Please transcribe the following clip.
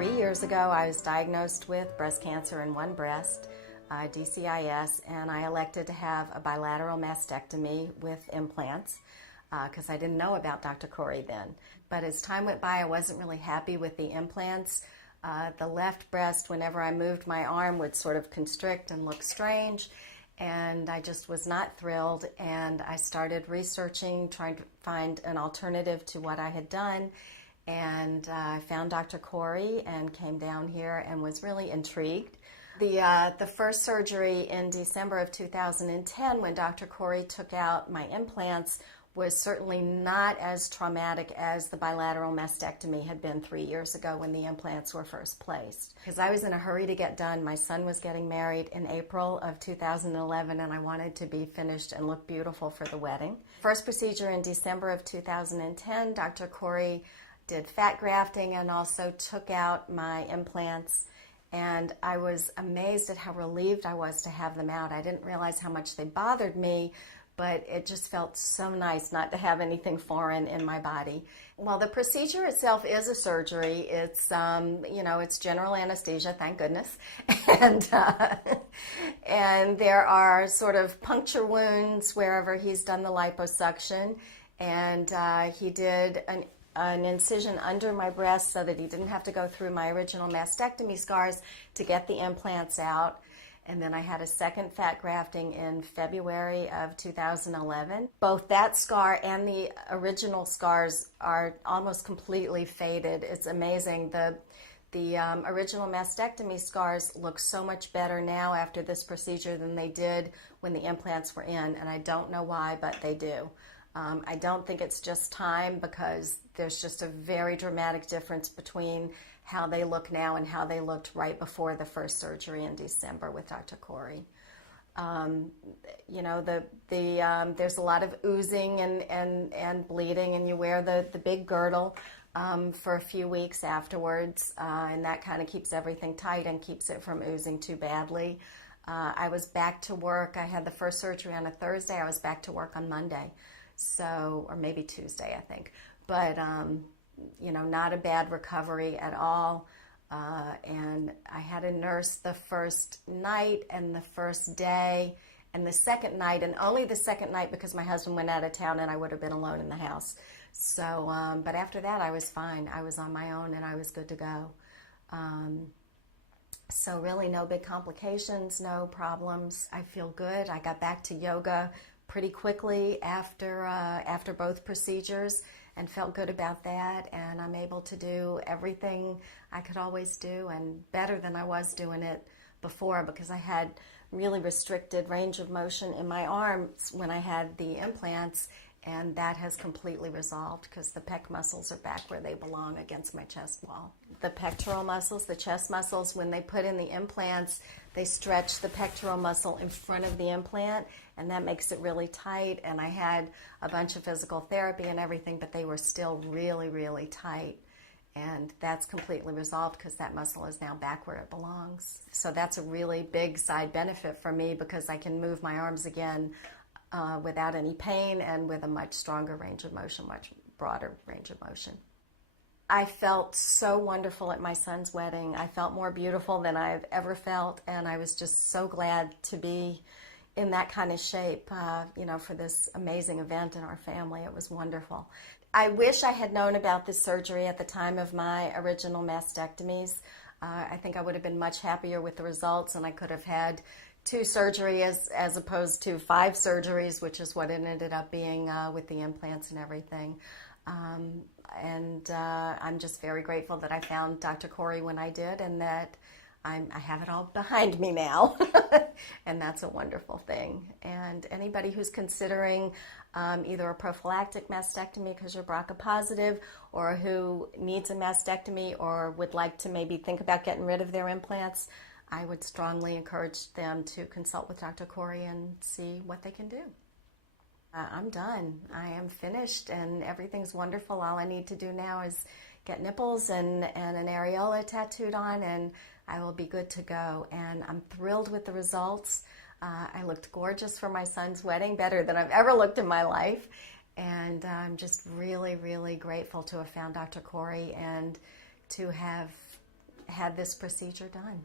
3 years ago, I was diagnosed with breast cancer in one breast, DCIS, and I elected to have a bilateral mastectomy with implants because I didn't know about Dr. Corey then. But as time went by, I wasn't really happy with the implants. The left breast, whenever I moved my arm, would sort of constrict and look strange, and I just was not thrilled, and I started researching, trying to find an alternative to what I had done, and I found Dr. Corey and came down here and was really intrigued. The first surgery in December of 2010, when Dr. Corey took out my implants, was certainly not as traumatic as the bilateral mastectomy had been 3 years ago when the implants were first placed. Because I was in a hurry to get done. My son was getting married in April of 2011, and I wanted to be finished and look beautiful for the wedding. First procedure in December of 2010, Dr. Corey did fat grafting and also took out my implants, and I was amazed at how relieved I was to have them out. I didn't realize how much they bothered me, but it just felt so nice not to have anything foreign in my body. Well, the procedure itself is a surgery. It's, it's general anesthesia, thank goodness. And there are sort of puncture wounds wherever he's done the liposuction. And he did an incision under my breast so that he didn't have to go through my original mastectomy scars to get the implants out. And then I had a second fat grafting in February of 2011. Both that scar and the original scars are almost completely faded. It's amazing. The original mastectomy scars look so much better now after this procedure than they did when the implants were in, and I don't know why, but they do. I don't think it's just time, because there's just a very dramatic difference between how they look now and how they looked right before the first surgery in December with Dr. Corey. There's a lot of oozing and bleeding, and you wear the big girdle for a few weeks afterwards, and that kind of keeps everything tight and keeps it from oozing too badly. I was back to work. I had the first surgery on a Thursday. I was back to work on Monday. So, or maybe Tuesday, I think. But, not a bad recovery at all. And I had a nurse the first night and the first day and the second night, and only the second night because my husband went out of town and I would have been alone in the house. So, but after that, I was fine. I was on my own and I was good to go. So really no big complications, no problems. I feel good. I got back to yoga pretty quickly after both procedures and felt good about that, and I'm able to do everything I could always do and better than I was doing it before, because I had really restricted range of motion in my arms when I had the implants, and that has completely resolved because the pec muscles are back where they belong against my chest wall. The pectoral muscles, the chest muscles, when they put in the implants, they stretch the pectoral muscle in front of the implant, and that makes it really tight. And I had a bunch of physical therapy and everything, but they were still really, really tight. And that's completely resolved because that muscle is now back where it belongs. So that's a really big side benefit for me, because I can move my arms again without any pain and with a much stronger range of motion, much broader range of motion. I felt so wonderful at my son's wedding. I felt more beautiful than I've ever felt, and I was just so glad to be in that kind of shape, for this amazing event in our family. It was wonderful. I wish I had known about this surgery at the time of my original mastectomies. I think I would have been much happier with the results, and I could have had 2 surgeries as opposed to 5 surgeries, which is what it ended up being with the implants and everything. I'm just very grateful that I found Dr. Corey when I did, and that I have it all behind me now. And that's a wonderful thing. And anybody who's considering either a prophylactic mastectomy because you're BRCA positive, or who needs a mastectomy or would like to maybe think about getting rid of their implants, I would strongly encourage them to consult with Dr. Corey and see what they can do. I'm done. I am finished, and everything's wonderful. All I need to do now is get nipples and an areola tattooed on, and I will be good to go. And I'm thrilled with the results. I looked gorgeous for my son's wedding, better than I've ever looked in my life. And I'm just really, really grateful to have found Dr. Corey and to have had this procedure done.